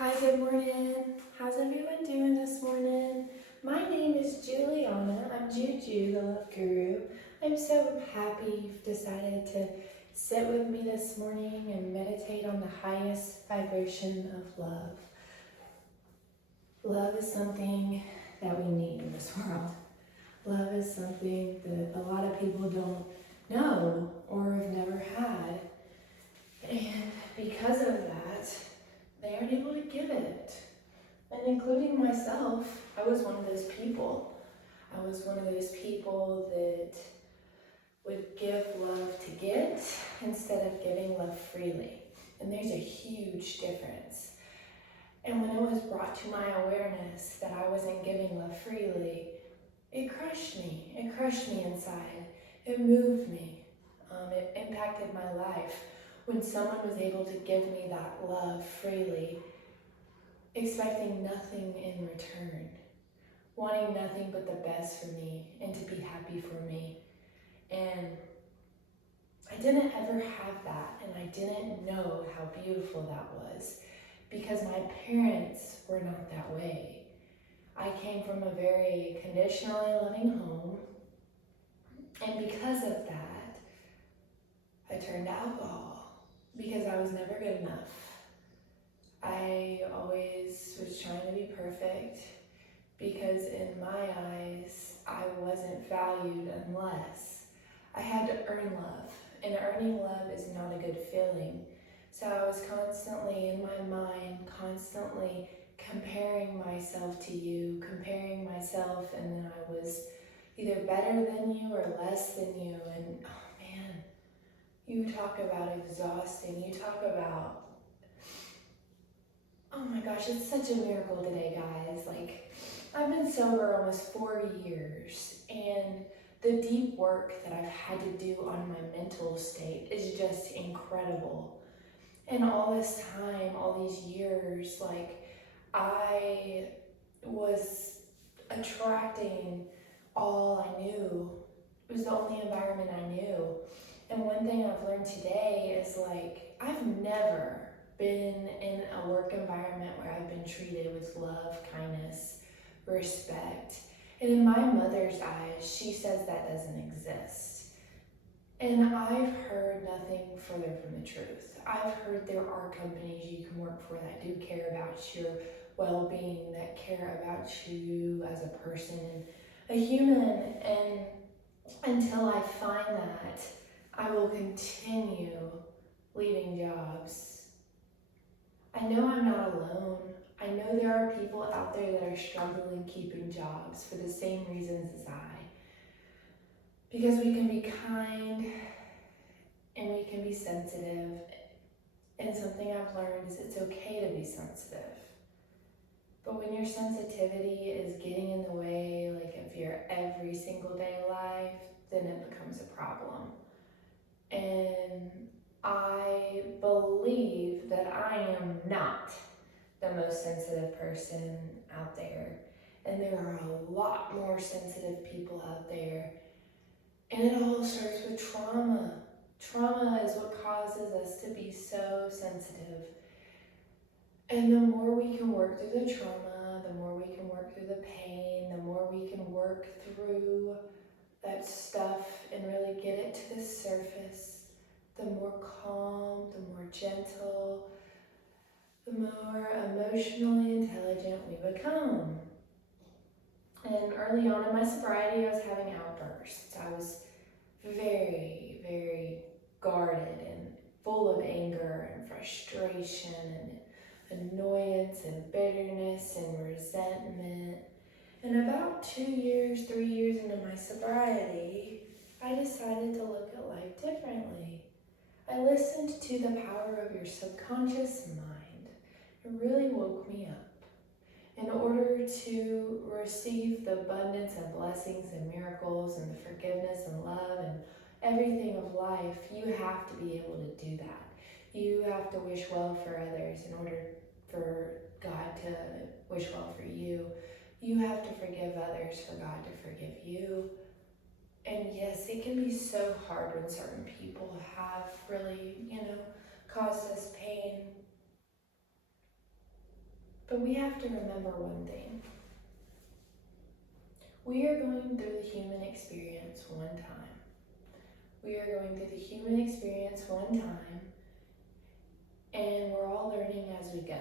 Hi, good morning. How's everyone doing this morning? My name is Juliana. I'm Juju, the Love Guru. I'm so happy you've decided to sit with me this morning and meditate on the highest vibration of love. Love is something that we need in this world. Love is something that a lot of people don't know or have never had. And because of that, they aren't able to give it. And including myself, I was one of those people. I was one of those people that would give love to get instead of giving love freely. And there's a huge difference. And when it was brought to my awareness that I wasn't giving love freely, it crushed me. It crushed me inside. It moved me. It impacted my life. When someone was able to give me that love freely, expecting nothing in return, wanting nothing but the best for me and to be happy for me. And I didn't ever have that, and I didn't know how beautiful that was because my parents were not that way. I came from a very conditionally loving home, and because of that, I turned to alcohol because I was never good enough. I always was trying to be perfect because in my eyes, I wasn't valued unless I had to earn love. And earning love is not a good feeling. So I was constantly in my mind, constantly comparing myself to you, comparing myself, and then I was either better than you or less than you. And oh man, you talk about exhausting, you talk about, oh my gosh, it's such a miracle today, guys. Like, I've been sober almost 4 years, and the deep work that I've had to do on my mental state is just incredible. And all this time, all these years, like, I was attracting all I knew. It was the only environment I knew. And one thing I've learned today is like, I've never been in a work environment where I've been treated with love, kindness, respect. And in my mother's eyes, she says that doesn't exist. And I've heard nothing further from the truth. I've heard there are companies you can work for that do care about your well-being, that care about you as a person and a human. And until I find that, I will continue leaving jobs. I know I'm not alone. I know there are people out there that are struggling keeping jobs for the same reasons as I. Because we can be kind and we can be sensitive. And something I've learned is it's okay to be sensitive. But when your sensitivity is getting in the way, like of your every single day life, then it becomes a problem. And I believe that I am not the most sensitive person out there. And there are a lot more sensitive people out there. And it all starts with trauma. Trauma is what causes us to be so sensitive. And the more we can work through the trauma, the more we can work through the pain, the more we can work through that stuff and really get it to the surface, the more calm, the more gentle, the more emotionally intelligent we become. And early on in my sobriety, I was having outbursts. I was very, very guarded and full of anger and frustration and annoyance and bitterness and resentment. And about 2 years, 3 years into my sobriety, I decided to look at life differently. I listened to the power of your subconscious mind. It really woke me up. In order to receive the abundance of blessings and miracles and the forgiveness and love and everything of life, you have to be able to do that. You have to wish well for others in order for God to wish well for you. You have to forgive others for God to forgive you. And yes, it can be so hard when certain people have really, caused us pain. But we have to remember one thing. We are going through the human experience one time. We are going through the human experience one time, and we're all learning as we go.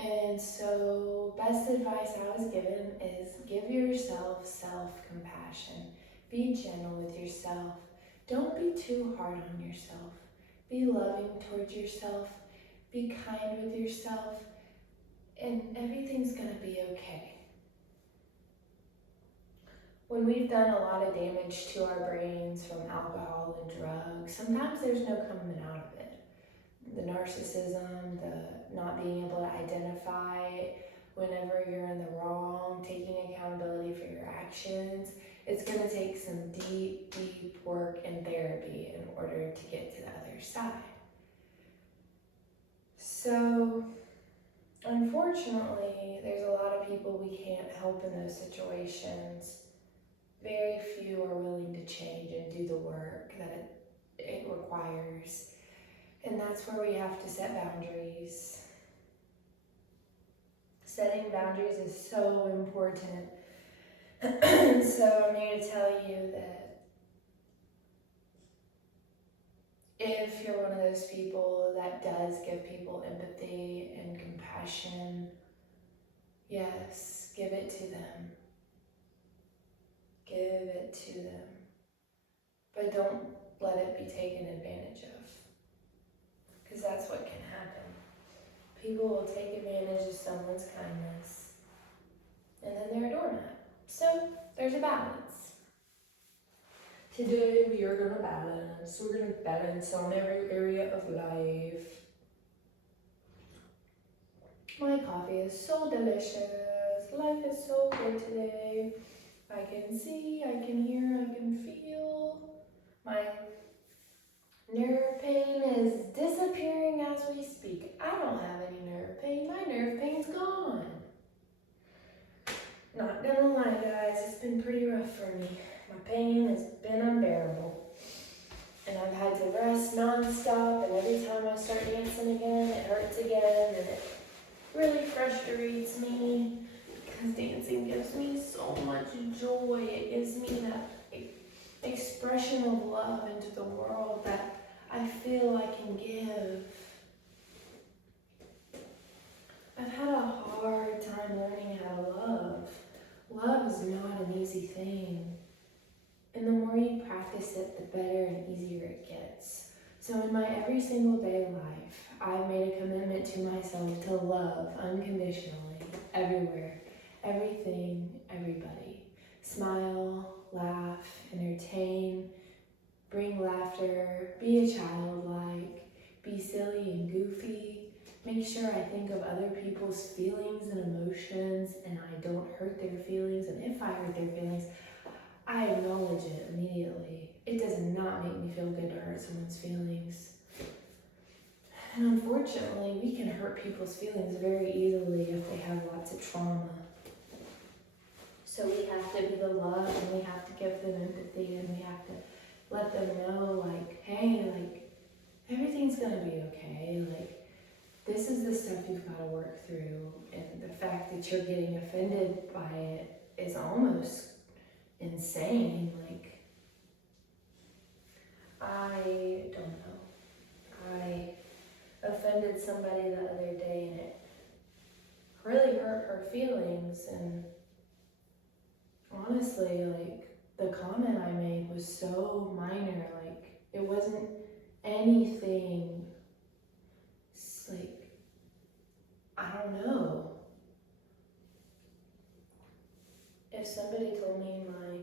And so, best advice I was given is give yourself self-compassion. Be gentle with yourself. Don't be too hard on yourself. Be loving towards yourself. Be kind with yourself. And everything's gonna be okay. When we've done a lot of damage to our brains from alcohol and drugs, sometimes there's no coming out of it. The narcissism, the not being able to identify whenever you're in the wrong, taking accountability for your actions. It's going to take some deep, deep work and therapy in order to get to the other side. So, unfortunately, there's a lot of people we can't help in those situations. Very few are willing to change and do the work that it requires. And that's where we have to set boundaries. Setting boundaries is so important. So I'm here to tell you that if you're one of those people that does give people empathy and compassion, yes, give it to them. Give it to them. But don't let it be taken advantage of. Because that's what can happen. People will take advantage of someone's kindness, and then they're a doormat. So there's a balance. Today we are going to balance. We're going to balance on every area of life. My coffee is so delicious. Life is so good today. I can see, I can hear, I can feel. My nerve pain is disappearing as we speak. I don't have any nerve pain. My nerve pain's gone. Not gonna lie, guys, it's been pretty rough for me. My pain has been unbearable. And I've had to rest non-stop, and every time I start dancing again, it hurts again, and it really frustrates me because dancing gives me so much joy. It gives me that expression of love into the world that I feel I can give. I've had a hard time learning how to love. Love is not an easy thing. And the more you practice it, the better and easier it gets. So in my every single day life, I've made a commitment to myself to love unconditionally, everywhere, everything, everybody. Smile, laugh, entertain, bring laughter, be a childlike, be silly and goofy. Make sure I think of other people's feelings and emotions, and I don't hurt their feelings. And if I hurt their feelings, I acknowledge it immediately. It does not make me feel good to hurt someone's feelings. And unfortunately, we can hurt people's feelings very easily if they have lots of trauma. So we have to be the love, and we have to give them empathy, and we have to let them know, like, hey, like, everything's gonna be okay. Like, this is the stuff you've got to work through. And the fact that you're getting offended by it is almost insane. Like, I don't know. I offended somebody the other day, and it really hurt her feelings. And honestly, like, the comment I made was so minor. Like, it wasn't anything, like, I don't know. If somebody told me my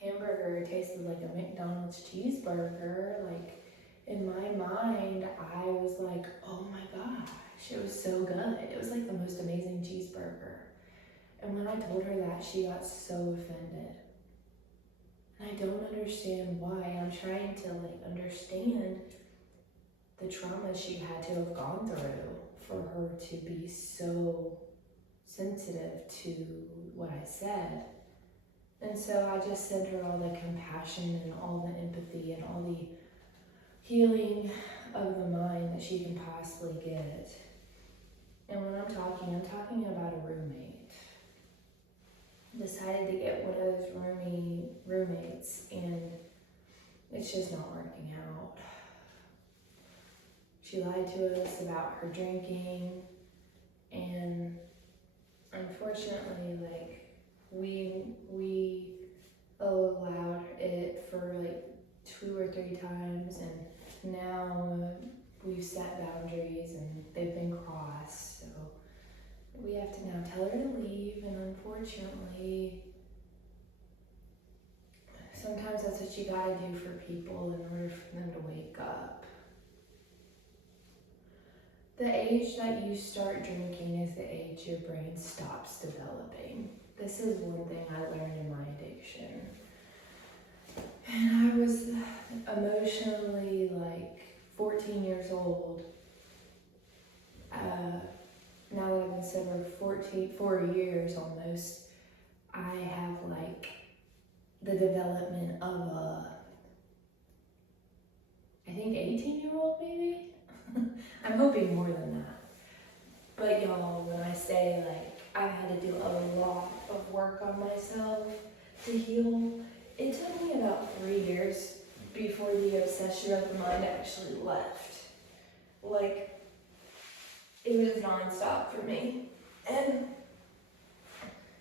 hamburger tasted like a McDonald's cheeseburger, like, in my mind, I was like, oh my gosh, it was so good. It was like the most amazing cheeseburger. And when I told her that, she got so offended. And I don't understand why. I'm trying to, like, understand the trauma she had to have gone through for her to be so sensitive to what I said. And so I just sent her all the compassion and all the empathy and all the healing of the mind that she can possibly get. And when I'm talking talking about a roommate. Decided to get one of those roommates, and it's just not working out. She lied to us about her drinking, and unfortunately, like, we allowed it for like 2 or 3 times, and now we've set boundaries and they've been crossed, so we have to now tell her to leave. And unfortunately, sometimes that's what you gotta do for people in order for them to wake up. The age that you start drinking is the age your brain stops developing. This is one thing I learned in my addiction. And I was emotionally like 14 years old. Now that I've been sober 4 years almost, I have like the development of I think 18-year-old maybe? I'm hoping more than that. But y'all, when I say like I've had to do a lot of work on myself to heal, it took me about 3 years before the obsession of the mind actually left. Like, it was nonstop for me. And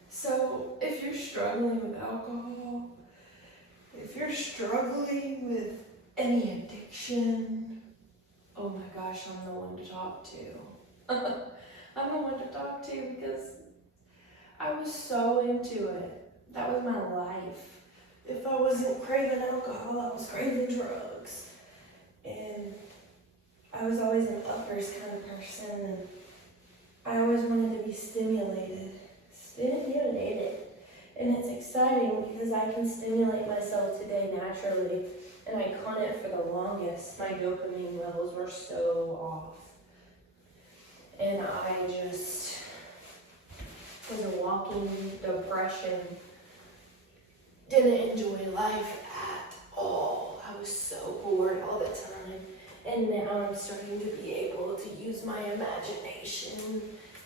so if you're struggling with alcohol, if you're struggling with any addiction, oh my gosh, I'm the one to talk to. I'm the one to talk to because I was so into it. That was my life. If I wasn't craving alcohol, I was craving drugs. And I was always an uppers kind of person, and I always wanted to be stimulated. And it's exciting because I can stimulate myself today naturally, and I couldn't for the longest. My dopamine levels were so off. And I just was a walking depression. Didn't enjoy life at all. I was so bored all the time. And now I'm starting to be able to use my imagination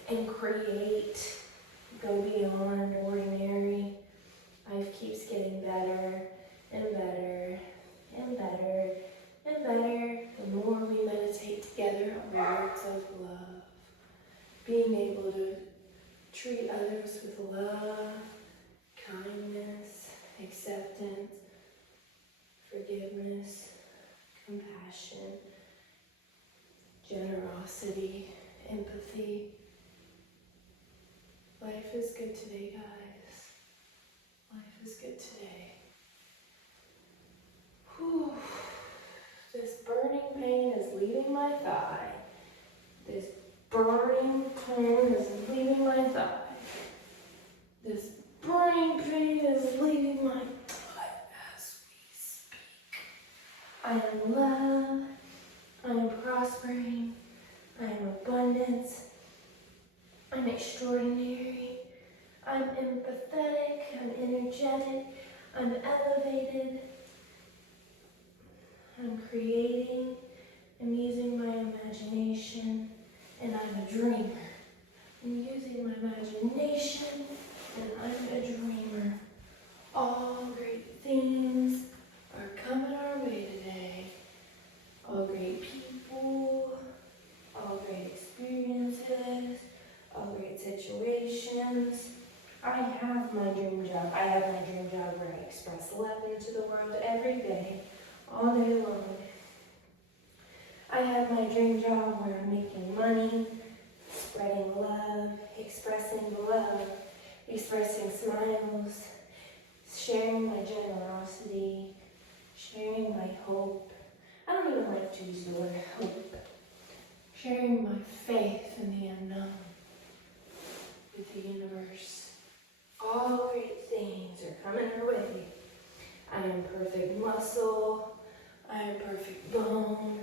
and create, go beyond ordinary. Life keeps getting better and better and better and better the more we meditate together on words of love. Being able to treat others with love, kindness, acceptance, forgiveness, compassion, generosity, empathy. Life is good today, guys. Life is good today. Whew. This burning pain is leaving my thigh. This burning pain is leaving my thigh. This burning pain is leaving my thigh as we speak. I am love. I am prospering. I am abundance. I'm extraordinary. I'm empathetic. I'm energetic. I'm elevated. I'm creating. I'm using my imagination. And I'm a dreamer. I'm using my imagination. And I'm a dreamer. All great things are coming our way today. All great people, all great experiences, all great situations. I have my dream job. I have my dream job where I express love into the world every day, all day long. I have my dream job where I'm making money, spreading love, expressing love, expressing smiles, sharing my generosity, sharing my hope. I don't even like to use the word hope. Sharing my faith in the unknown with the universe. All great things are coming our way. I am perfect muscle. I am perfect bone.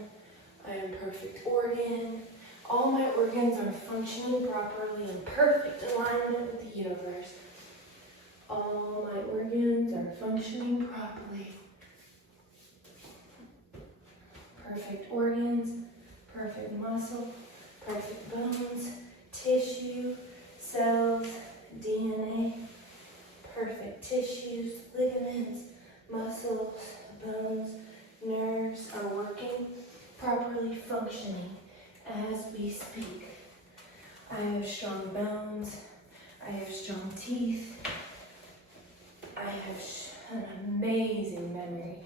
I am perfect organ. All my organs are functioning properly in perfect alignment with the universe. All my organs are functioning properly. Perfect organs, perfect muscle, perfect bones, tissue, vitamins, muscles, bones, nerves are working, properly functioning as we speak. I have strong bones, I have strong teeth, I have an amazing memory.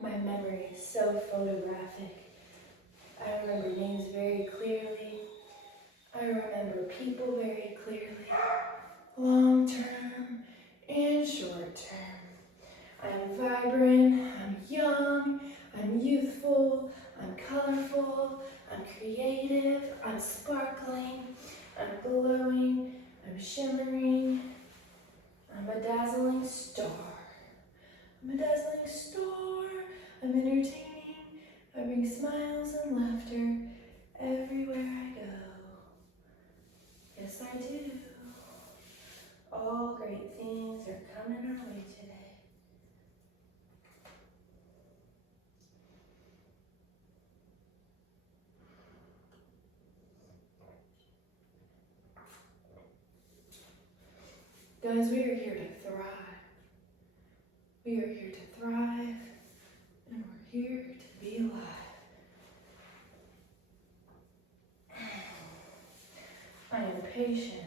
My memory is so photographic. I remember names very clearly. I remember people very clearly, long term and short term. I'm vibrant, I'm young, I'm youthful, I'm colorful, I'm creative, I'm sparkling, I'm glowing, I'm shimmering, I'm a dazzling star. I'm a dazzling star, I'm entertaining, I bring smiles and laughter everywhere I go. Yes, I do. All great things are coming our way today. Guys, we are here to thrive. We are here to thrive, and we're here to be alive. I am patient.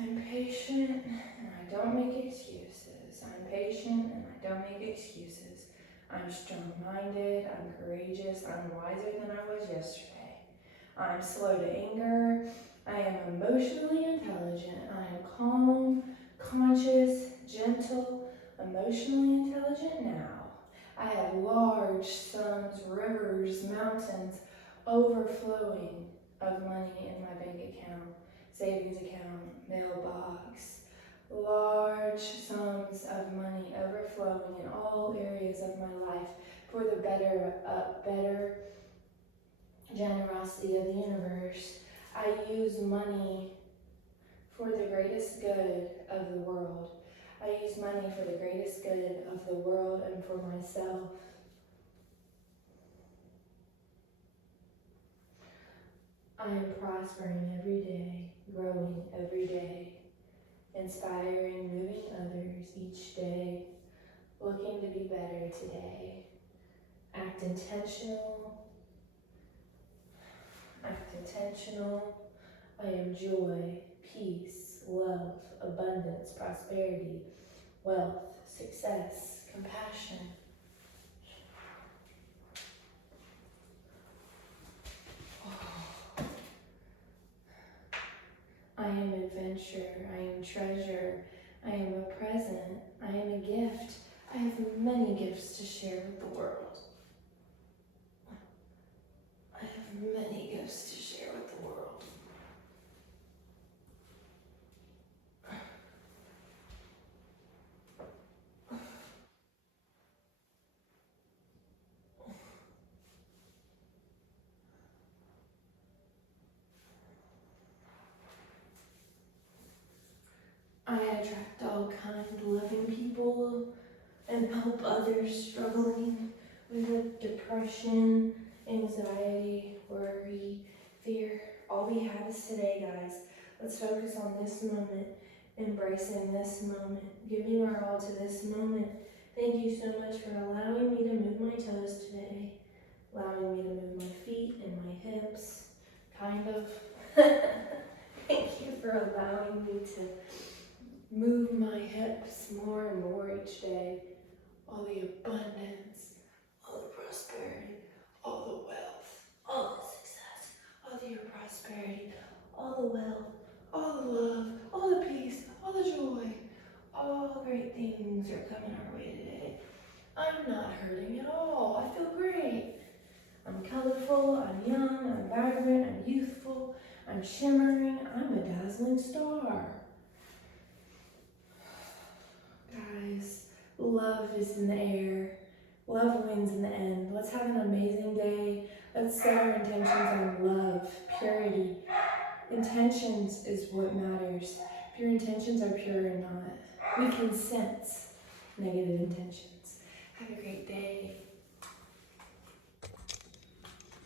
I'm patient, and I don't make excuses. I'm patient, and I don't make excuses. I'm strong-minded, I'm courageous, I'm wiser than I was yesterday. I'm slow to anger, I am emotionally intelligent, I am calm, conscious, gentle, emotionally intelligent now. I have large sums, rivers, mountains, overflowing of money in my bank account, savings account, mailbox. Large sums of money overflowing in all areas of my life for the better generosity of the universe. I use money for the greatest good of the world. I use money for the greatest good of the world and for myself. I am prospering every day, growing every day, inspiring, moving others each day, looking to be better today. Act intentional. Act intentional. I am joy, peace, love, abundance, prosperity, wealth, success, compassion. I am adventure, I am treasure, I am a present, I am a gift. I have many gifts to share with the world. I have many gifts to share with the world. I attract all kind, loving people and help others struggling with depression, anxiety, worry, fear. All we have is today, guys. Let's focus on this moment, embracing this moment, giving our all to this moment. Thank you so much for allowing me to move my toes today, allowing me to move my feet and my hips, kind of. Thank you for allowing me to move my hips more and more each day. All the abundance, all the prosperity, all the wealth, all the success, all the prosperity, all the wealth, all the love, all the peace, all the joy, all great things are coming our way today. I'm not hurting at all. I feel great. I'm colorful, I'm young, I'm vibrant, I'm youthful, I'm shimmering, I'm a dazzling star. Guys, love is in the air. Love wins in the end. Let's have an amazing day. Let's set our intentions on love, purity. Intentions is what matters. If your intentions are pure or not. We can sense negative intentions. Have a great day.